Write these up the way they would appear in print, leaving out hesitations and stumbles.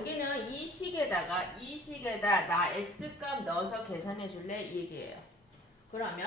여기는 이 식에다 나 x값 넣어서 계산해 줄래? 이 얘기예요. 그러면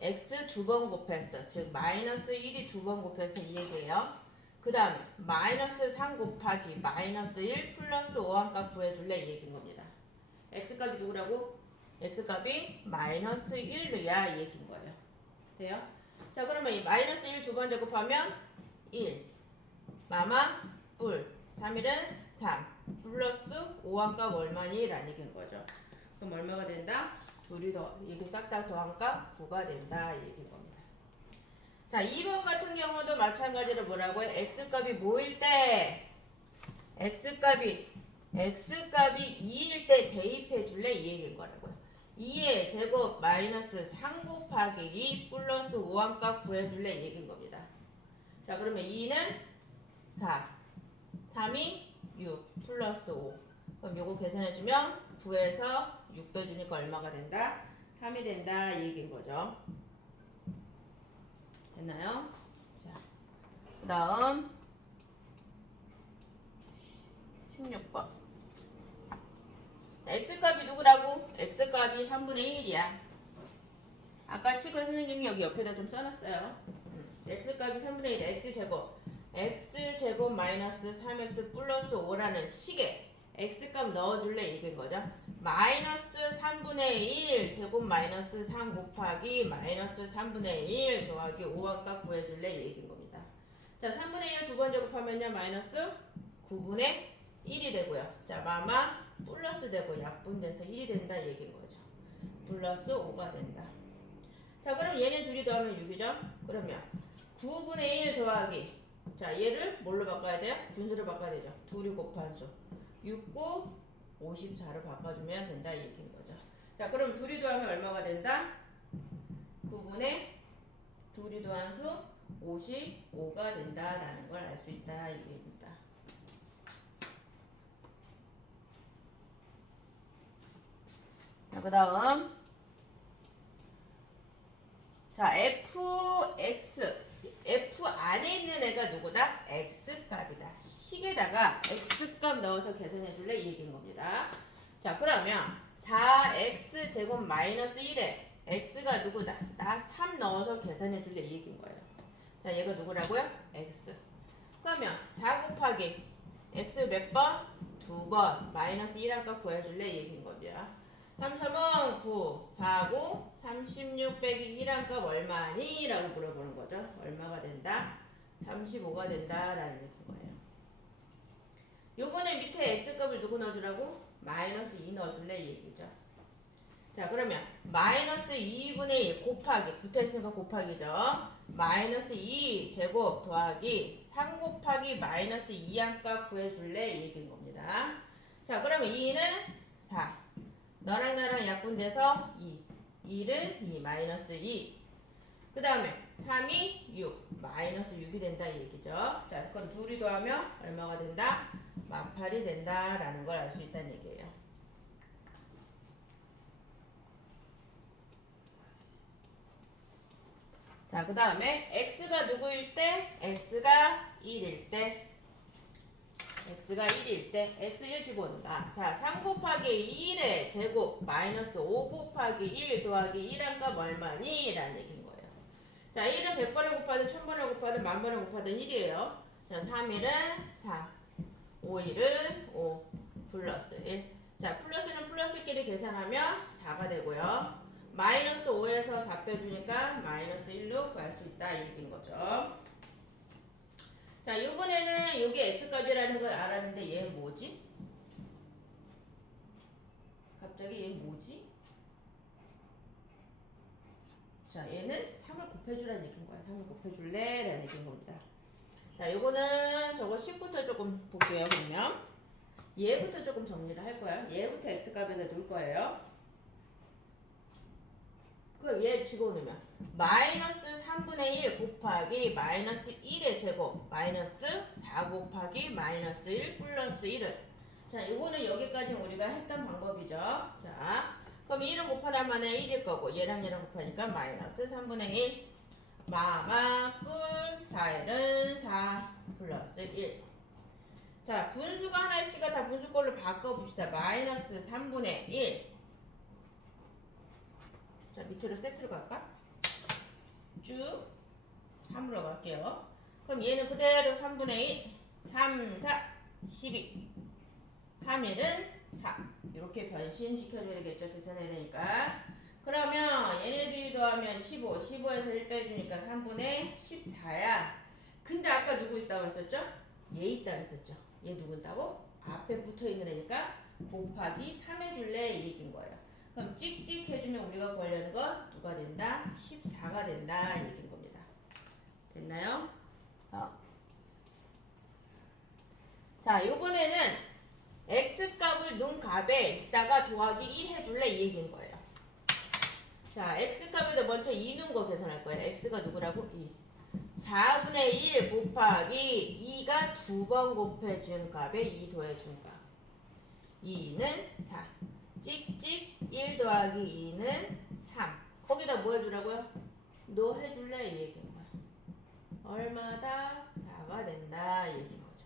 x 두 번 곱했어. 즉 마이너스 1이 두 번 곱해서 이 얘기예요. 그 다음에 마이너스 3 곱하기 마이너스 1 플러스 5항값 구해줄래? 이 얘기인 겁니다. x값이 누구라고? x값이 마이너스 1이야 이 얘기인 거예요. 돼요? 자 그러면 이 마이너스 1 두 번 제곱하면 1 마마 뿔 3일은 3 플러스 5항값 얼마니? 라는 얘기인 거죠. 그럼 얼마가 된다? 둘이 더 이게 싹 다 더한 값 9가 된다 이 얘기인 겁니다. 자 2번 같은 경우도 마찬가지로 뭐라고요? x값이 뭐일 때 x값이 2일 때 대입해 줄래? 이 얘기인 거라고요. 2의 제곱 마이너스 3 곱하기 2 플러스 5항값 구해줄래? 이 얘기인 겁니다. 자 그러면 2는 4 3이 6 플러스 5 그럼 요거 계산해주면 9에서 6 빼주니까 얼마가 된다? 3이 된다 이 얘기인 거죠. 됐나요? 자, 그 다음 16번 x값이 누구라고? x값이 3분의 1이야. 아까 식은 선생님이 여기 옆에다 좀 써놨어요. x값이 3분의 1 x제곱 x제곱 마이너스 3x 플러스 5라는 식에 x값 넣어줄래 이긴 거죠. 마이너스 3분의 1 제곱 마이너스 3 곱하기 마이너스 3분의 1 더하기 5항값 구해줄래 이 얘기인 겁니다. 자 3분의 1 두 번 제곱하면요 마이너스 9분의 1이 되고요. 자 마마 플러스 되고 약분돼서 1이 된다 이 얘기인 거죠. 플러스 5가 된다. 자 그럼 얘네 둘이 더하면 6이죠. 그러면 9분의 1 더하기 자 얘를 뭘로 바꿔야 돼요? 분수로 바꿔야 되죠. 둘이 곱한 수 6, 9, 54로 바꿔주면 된다 이 얘기인 거죠. 자 그럼 둘이 더하면 얼마가 된다? 9분의 둘이 더한 수 55가 된다라는 걸 알 수 있다 이 얘기입니다. 자 그 다음 자 f 안에 있는 애가 누구다? x값이다. 식에다가 x값 넣어서 계산해 줄래? 이 얘기인 겁니다. 자 그러면 4x 제곱 마이너스 1에 x가 누구다? 나 3 넣어서 계산해 줄래? 이 얘기인 거예요. 자 얘가 누구라고요? x. 그러면 4 곱하기 x 몇 번? 2번 마이너스 1항값 구해줄래? 이 얘기인 겁니다. 3, 3은 9, 4, 9, 36 빼기 1항값 얼마니? 라고 물어보는 거죠. 얼마가 된다? 35가 된다 라는 얘기인 거예요. 요번에 밑에 x값을 누구 넣어주라고? 마이너스 2 넣어줄래? 이 얘기죠. 자 그러면 마이너스 2분의 1 곱하기 붙어있으니까 곱하기죠. 마이너스 2 제곱 더하기 3 곱하기 마이너스 2항값 구해줄래? 이 얘기인 겁니다. 자 그러면 2는 4 너랑 나랑 약분돼서 2는 2 마이너스 2 그 다음에 3이 6 마이너스 6이 된다 이 얘기죠. 자 그럼 둘이 더하면 얼마가 된다? 18이 된다 라는 걸 알 수 있다는 얘기예요. 자 그 다음에 x가 누구일 때? x가 1일 때 x가 1일 때 x1 집어넣는다. 자 3 곱하기 1의 제곱 마이너스 5 곱하기 1 더하기 1항값 얼마니? 라는 얘기인 거예요. 자 1은 100번을 곱하든 1000번을 곱하든 10,000번을 곱하든 1이에요. 자 3일은 4 5일은 5 플러스 1 자 플러스는 플러스끼리 계산하면 4가 되고요. 마이너스 5에서 4 빼주니까 마이너스 1로 구할 수 있다 이 얘기인 거죠. 자 이번에는 여기 x값이라는 걸 알았는데 얘 뭐지? 갑자기 얘 뭐지? 자 얘는 3을 곱해주라는 얘기인 거야. 3을 곱해줄래? 라는 얘기인 겁니다. 자 요거는 저거 10부터 조금 볼게요. 그러면 얘부터 조금 정리를 할 거야. 얘부터 x값에다 놓을 거예요. 그럼 얘 집어넣으면 마이너스 3분의 1 곱하기 마이너스 1의 제곱 마이너스 4 곱하기 마이너스 1 플러스 1은 자 이거는 여기까지 우리가 했던 방법이죠. 자 그럼 1은 곱하면 1일 거고 얘랑 얘랑 곱하니까 마이너스 3분의 1 마마 뿔 4일은 4 플러스 1 자, 분수가 하나 있으니까 다 분수 걸로 바꿔봅시다. 마이너스 3분의 1. 자, 밑으로 세트로 갈까? 쭉 3으로 갈게요. 그럼 얘는 그대로 3분의 1, 3, 4, 12. 3일은 4. 이렇게 변신시켜줘야 되겠죠. 계산해야 되니까. 그러면 얘네들이 더하면 15. 15에서 1 빼주니까 3분의 14야. 근데 아까 누구 있다고 했었죠? 얘 있다고 했었죠. 얘 누군다고? 앞에 붙어있는 애니까 곱하기 3 해줄래? 이 얘기인 거예요. 그럼 찍찍 해주면 우리가 구하려는 건 누가 된다? 14가 된다. 이 얘기인 겁니다. 됐나요? 자, 요번에는 x값을 눈 값에 있다가 더하기 1 해줄래? 이 얘기인 거예요. 자, x값에다 먼저 2 넣은 거 계산할 거예요. x가 누구라고? 2. 4분의 1 곱하기 2가 두 번 곱해준 값에 2 더해준 값. 2는 4. 찍찍 1 더하기 2는 3. 거기다 뭐 해주라고요? 너 해줄래? 이 얘기인 거야. 얼마다? 4가 된다. 이 얘기인 거죠.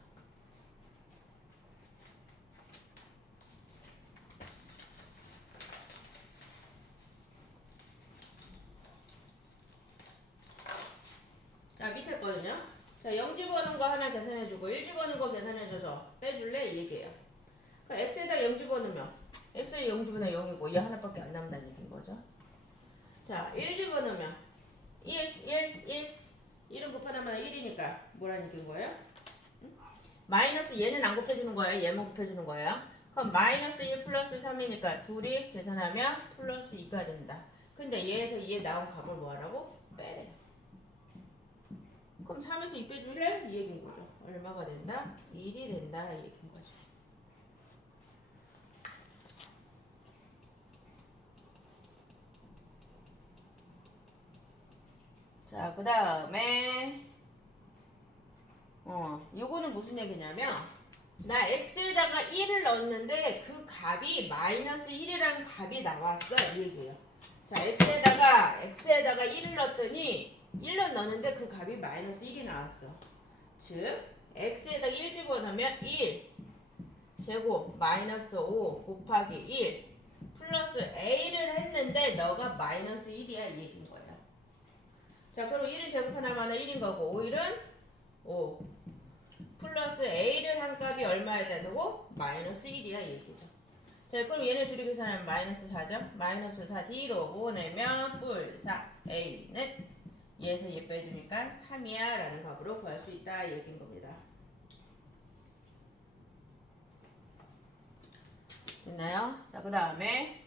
자, 밑에 거는요. 자, 0 집어넣은 거 하나 계산해주고 1 집어넣은 거 계산해줘서 빼줄래? 이 얘기예요. 그러니까 x에다 0 집어넣으면 x에 0 집어넣으면 0이고 얘 하나밖에 안 남는다는 얘기인 거죠. 자, 1 집어넣으면 1 1은 곱하나마나 1이니까 뭐라는 얘기인 거예요? 응? 마이너스 얘는 안 곱해주는 거예요. 얘만 곱해주는 거예요. 그럼 마이너스 1 플러스 3이니까 둘이 계산하면 플러스 2가 된다. 근데 얘에서 얘 나온 값을 뭐하라고? 빼래요. 그럼 3에서 2 빼줄래? 이 얘기인 거죠. 얼마가 된다? 1이 된다. 이 얘기인 거죠. 자, 그 다음에 요거는 무슨 얘기냐면 나 x에다가 1을 넣었는데 그 값이 마이너스 1이라는 값이 나왔어. 이 얘기예요. 자, x에다가 1을 넣었더니 1을 넣었는데 그 값이 마이너스 1이 나왔어. 즉 x에다 1 집어넣으면 1 제곱 마이너스 5 곱하기 1 플러스 a를 했는데 너가 마이너스 1이야. 이 얘기인 거예요. 자, 그럼 1을 제곱하나마나 1인 거고 5일은 5 플러스 a를 한 값이 얼마야 되고 마이너스 1이야. 이 얘기죠. 자, 그럼 얘네 둘이 계산하면 마이너스 4죠? 마이너스 4 D로 보내면 뿔 4 a는 얘에서 얘 빼주니까 3이야 라는 값으로 구할 수 있다. 이 얘기인 겁니다. 됐나요? 자, 그 다음에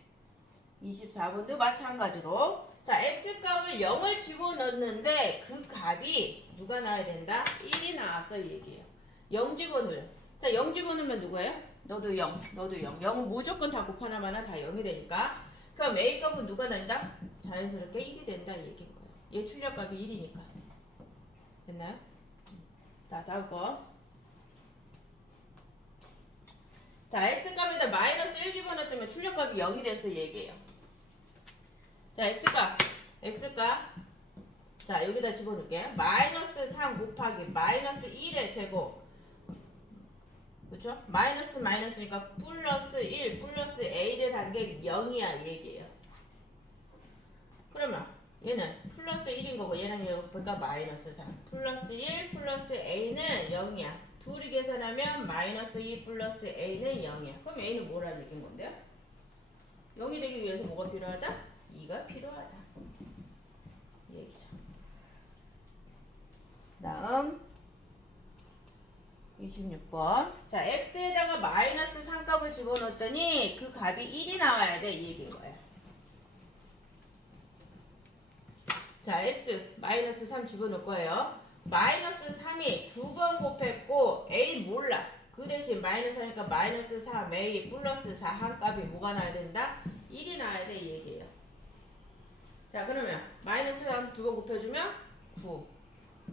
24번도 마찬가지로 자, x값을 0을 집어넣는데 그 값이 누가 나와야 된다? 1이 나왔어. 이 얘기예요. 0 집어넣어요. 자, 0 집어넣으면 누구예요? 너도 0, 너도 0. 0은 무조건 다 곱하나마나 다 0이 되니까. 그럼 a값은 누가 된다? 자연스럽게 1이 된다. 이 얘기인 거예요. 얘 출력값이 1이니까. 됐나요? 자, 다음 거. 자, x값에다 마이너스 1 집어넣었다면 출력값이 0이 됐어. 이 얘기예요. 자, x값. 자, 여기다 집어넣을게요. 마이너스 3 곱하기 마이너스 1의 제곱. 그쵸? 마이너스니까 플러스 1 플러스 a를 한 게 0이야. 이 얘기예요. 그러면 얘는 플러스 1인 거고 얘랑 얘가 곱하니까 마이너스 3 플러스 1 플러스 a는 0이야. 둘이 계산하면 마이너스 2 플러스 a는 0이야. 그럼 a는 뭐라는 얘기인 건데요? 0이 되기 위해서 뭐가 필요하다? 2가 필요하다. 이 얘기죠. 다음 26번. 자, x에다가 마이너스 3값을 집어넣었더니 그 값이 1이 나와야 돼. 이 얘기인 거야. 자, x 마이너스 3 집어넣을 거예요. 마이너스 3이 두 번 곱했고 a 몰라. 그 대신 마이너스 하니까 마이너스 3a 플러스 4 한 값이 뭐가 나와야 된다? 1이 나와야 돼. 이 얘기예요. 자, 그러면 마이너스 3 두 번 곱해주면 9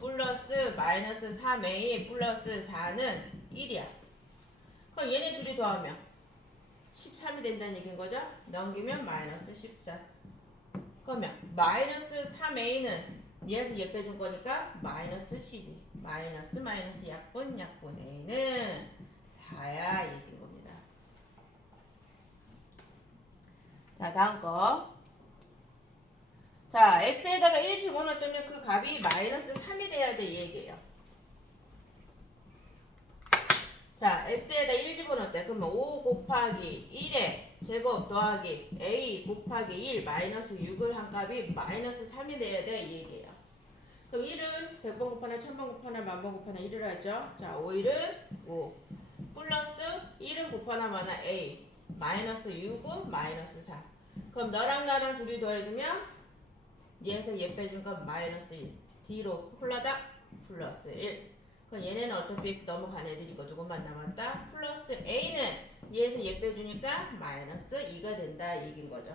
플러스 마이너스 3a 플러스 4는 1이야. 그럼 얘네 둘이 더하면 13이 된다는 얘기인 거죠? 넘기면 마이너스 14. 그러면 마이너스 3a는 얘에서 얘 빼준 거니까 마이너스 12. 마이너스 약분 a는 4야 얘기인 겁니다. 자, 다음 거. 자, x에다가 1 집어넣었더니 그 값이 마이너스 3이 돼야 돼 이 얘기예요. 자, x에다 1 집어넣었대. 그러면 5 곱하기 1의 제곱 더하기 a 곱하기 1 마이너스 6을 한 값이 마이너스 3이 돼야 돼 이 얘기예요. 그럼 1은 100번 곱하나 1000번 곱하나 10,000번 곱하나 1을 하죠. 자, 5일은 5 플러스 1은 곱하나 마나 a 마이너스 6은 마이너스 4. 그럼 너랑 나랑 둘이 더해주면 얘에서 얘 빼주니까 마이너스 1 D로 홀라다 플러스 1. 그럼 얘네는 어차피 넘어간 애들이고 누구만 남았다? 플러스 A는 얘에서 얘 빼주니까 마이너스 2가 된다 얘기인 거죠.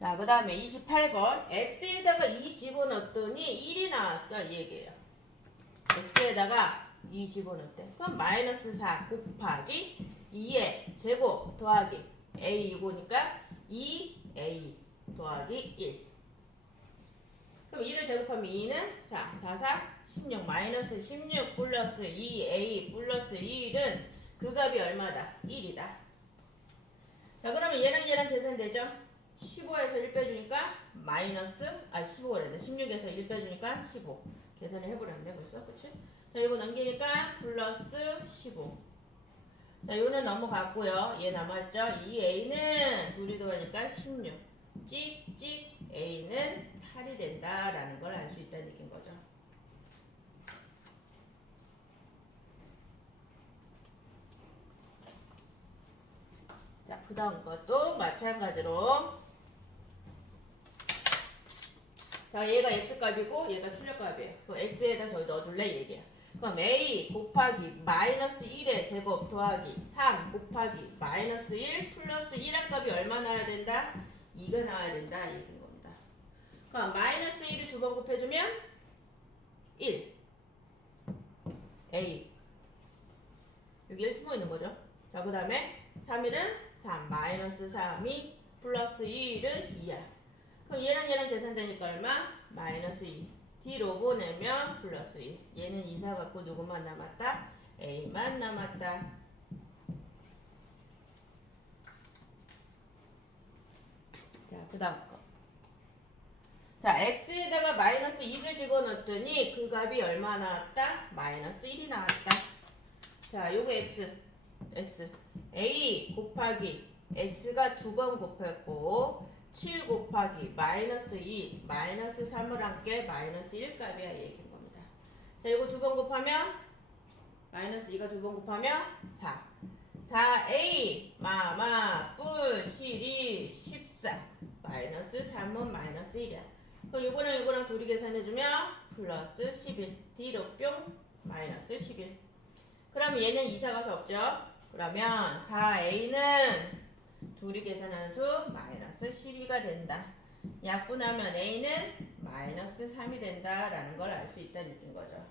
자, 그 다음에 28번 x에다가 2 집어넣었더니 1이 나왔어 이 얘기예요. x에다가 2 집어넣었대. 그럼 마이너스 4 곱하기 2의 제곱 더하기 a 이거니까 2a 더하기 1. 그럼 2를 제곱하면 2는 자 4, 4, 16 마이너스 16 플러스 2a 플러스 1은 그 값이 얼마다? 1이다. 자, 그러면 얘랑 계산되죠? 15에서 1 빼주니까 마이너스 15가 됐네. 16에서 1 빼주니까 15. 계산을 해버렸네 벌써. 그치? 자, 이거 넘기니까 플러스 15. 자, 요는 넘어갔고요. 얘 남았죠? 2a는 둘이 더하니까 16. 찍찍 a는 8이 된다라는 걸 알 수 있다는 얘기인 거죠. 자, 그 다음 것도 마찬가지로 자, 얘가 x값이고 얘가 출력값이에요. 그럼 x에다 저기 넣어줄래 얘기야. 그럼 a 곱하기 마이너스 1의 제곱 더하기 3 곱하기 마이너스 1 플러스 1한 값이 얼마 나와야 된다? 2가 나와야 된다 얘기인 겁니다. 그럼 마이너스 1을 두 번 곱해주면 1 a 여기 1 숨어 있는 거죠. 자, 그 다음에 3일은 3 마이너스 3이 플러스 1은 2야. 그럼 얘랑 계산되니까 얼마? 마이너스 2. D로 보내면 플러스 2. 얘는 2사 갖고 누구만 남았다? A만 남았다. 자, 그 다음 거. 자, X에다가 마이너스 2를 집어넣었더니 그 값이 얼마 나왔다? 마이너스 1이 나왔다. 자, 요거 X. A 곱하기 X가 두 번 곱했고 7 곱하기 마이너스 2 마이너스 3을 함께 마이너스 1 값이야 얘기인 겁니다. 자, 이거 두 번 곱하면 마이너스 2가 두 번 곱하면 4 4a 마마 뿔 7이 14 마이너스 3은 마이너스 1이야. 그럼 이거랑 둘이 계산해주면 플러스 11 D로 뿅 마이너스 11. 그럼 얘는 2사가 없죠. 그러면 4a는 둘이 계산한 수 마이너스 12가 된다. 약분하면 a는 마이너스 3이 된다라는 걸 알 수 있다는 얘기인 거죠.